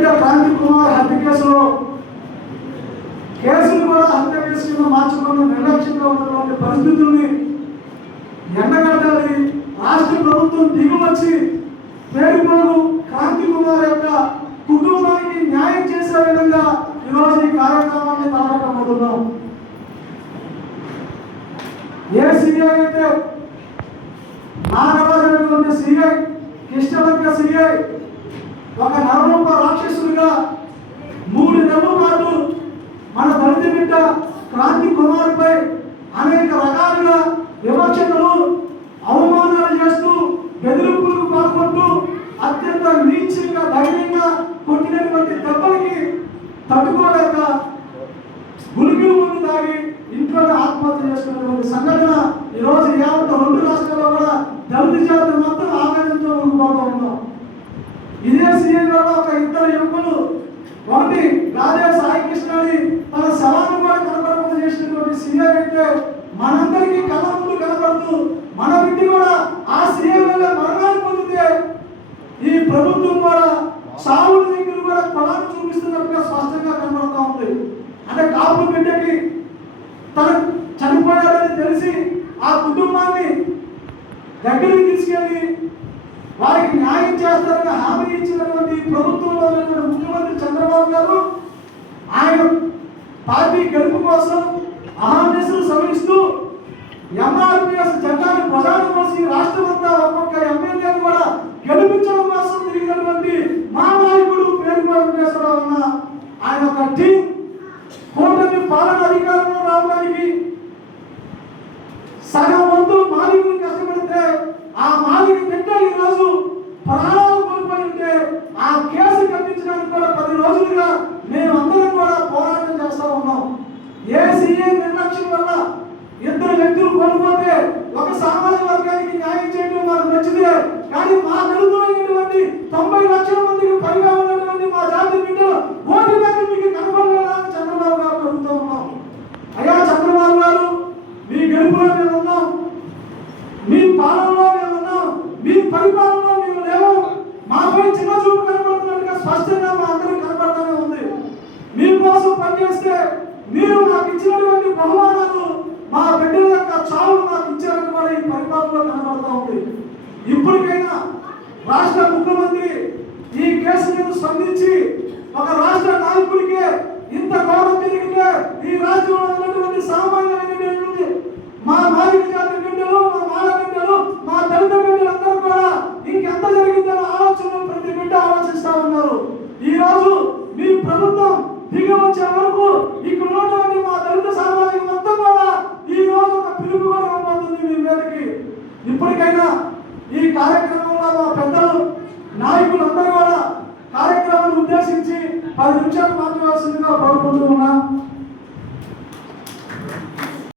క్రాంతి కుమార్ హత్య కేసులో కేసులు కూడా హత్య కేసు కింద మార్చుకున్న నిర్లక్ష్యంగా ఉన్నటువంటి పరిస్థితుల్ని ఎండగట్టాలి. రాష్ట్ర ప్రభుత్వం దిగువచ్చి పేరుకోడు క్రాంతి కుమార్ యొక్క కుటుంబానికి న్యాయం చేసే విధంగా ఈరోజు ఈ కార్యక్రమాన్ని తలపెట్టబోతున్నాం. ఏ సిఐ అయితే నాగరాజు సిఐ, కృష్ణలంక సిఐ ఒక నరరూప రాక్షసుడిగా 3 నెలల పాటు మన దళిత బిడ్డ క్రాంతి కుమార్ పై అనేక రకాలుగా విమర్శలు, అవమానాలు చేస్తూ బెదిరింపులకు పాల్గొంటూ అత్యంత నీచంగా ధైర్యంగా కొట్టినటువంటి దెబ్బలకి తట్టుకోలేక గులికి ముందు తాగి ఇంట్లోనే ఆత్మహత్య చేసుకున్నటువంటి సంఘటన ఈరోజు యావత్ 2 రాష్ట్రాల్లో కూడా దళిత జాతి మొత్తం ఆవేదనతో ఉండిపోతూ ఉన్నాం. ఇదే సీఎం గారు ఒక 2 యువకులు, ఒకటి రాజా సాయి కృష్ణని తన శవాన్ని కూడా కనపడకుండా చేసినటువంటి సీఎం అయితే మనందరికీ కళ్ళ ముందు కనపడుతూ మన బిడ్డ కూడా ఆ సీఎం వల్ల మరణాన్ని పొందితే ఈ ప్రభుత్వం కూడా సావుల దగ్గర కూడా పొలాన్ని చూపిస్తున్నట్టుగా స్పష్టంగా కనబడుతూ ఉంది. అంటే కాపు బిడ్డకి తను చనిపోయాడని తెలిసి ఆ కుటుంబాన్ని దగ్గరికి తీసుకెళ్ళి వారికి న్యాయం చేస్తారని హామీ ఇచ్చినటువంటి ప్రభుత్వంలో ఉన్నటువంటి ముఖ్యమంత్రి చంద్రబాబు గారు ఆయన పార్టీ గెలుపు కోసం అహర్నిశలు శ్రమిస్తూ ఎంఆర్పిఎస్ జెండాను ప్రజాను మోసి రాష్ట్రమంతా ఒక్కొక్క ఎమ్మెల్యేను కూడా గెలిపించడం కోసం తిరిగినటువంటి మా నాయకుడు పేరుకోట వెంకటేశ్వరరావు ఉన్న ఆయన ఒక టీం కూటమి పాలన అధికారంలో రావడానికి సగం వంతు మాలికులు కష్టపడితే ఆ మాలిక బిడ్డ ఈరోజు ప్రాణాలు కోల్పోయి ఉంటే ఆ కేసు కట్టించడానికి కూడా 10 రోజులుగా మేమందరం కూడా పోరాటం చేస్తూ ఉన్నాం. ఏ సీఏ నిర్లక్ష్యం వల్ల 2 వ్యక్తులు కోల్పోతే ఒక సామాజిక వర్గానికి న్యాయం చేయడం మాకు మంచిదే, కానీ మా దళితులైనటువంటి 90 లక్షల మందికి పైగా ఉన్నటువంటి మా జాతి బిడ్డలు ఓటు బ్యాంకు మీకు కనపడలేదా అని చంద్రబాబు గారు అడుగుతూ ఉన్నాం. అయ్యా చంద్రబాబు గారు, మీ గెలుపులో మేము ఉన్నాం, మీ పాలనలో మేము ఉన్నాం, మీ పరిపాలనలో మేము లేవు. మాపై చిన్న చూపు కనపడుతున్నట్టుగా స్పష్టంగా మా అందరూ కనపడుతూనే ఉంది. మీకోసం పనిచేస్తే మీరు మాకు ఇచ్చినటువంటి బహుమానాలు మా బిడ్డల యొక్క చావు మాకు ఇచ్చారని కూడా ఈ పరిపాలనలో కనబడుతూ ఉంది. ఇప్పటికైనా రాష్ట్ర ముఖ్యమంత్రి ఈ కేసు మీద స్పందించి ఒక రాష్ట్ర నాయకుడికి ఇంత గౌరవం జరిగితే ఈ రాష్ట్రంలో ఉన్నటువంటి సామాన్యమైనటువంటి మా మాదిక జాతి బిడ్డలు, మా మాల బిడ్డలు, మా దళిత బిడ్డలందరూ కూడా ఇంకెంత జరిగిందన్న ఆలోచన ప్రతి బిడ్డ ఆలోచిస్తా ఉన్నారు. ఈ రోజు మీ ప్రభుత్వం దిగి వచ్చే వరకు ఇక్కడ ఉన్నటువంటి మా దళిత సామాజిక మొత్తం కూడా ఈ రోజు ఒక పిలుపు కూడా ఇవ్వబోతుంది మీ మీదకి. ఇప్పటికైనా ఈ కార్యక్రమంలో మా పెద్దలు నాయకులందరూ కూడా కార్యక్రమాన్ని ఉద్దేశించి 10 నిమిషాలు మాట్లాడాల్సిందిగా కోరుకుంటూ ఉన్నా.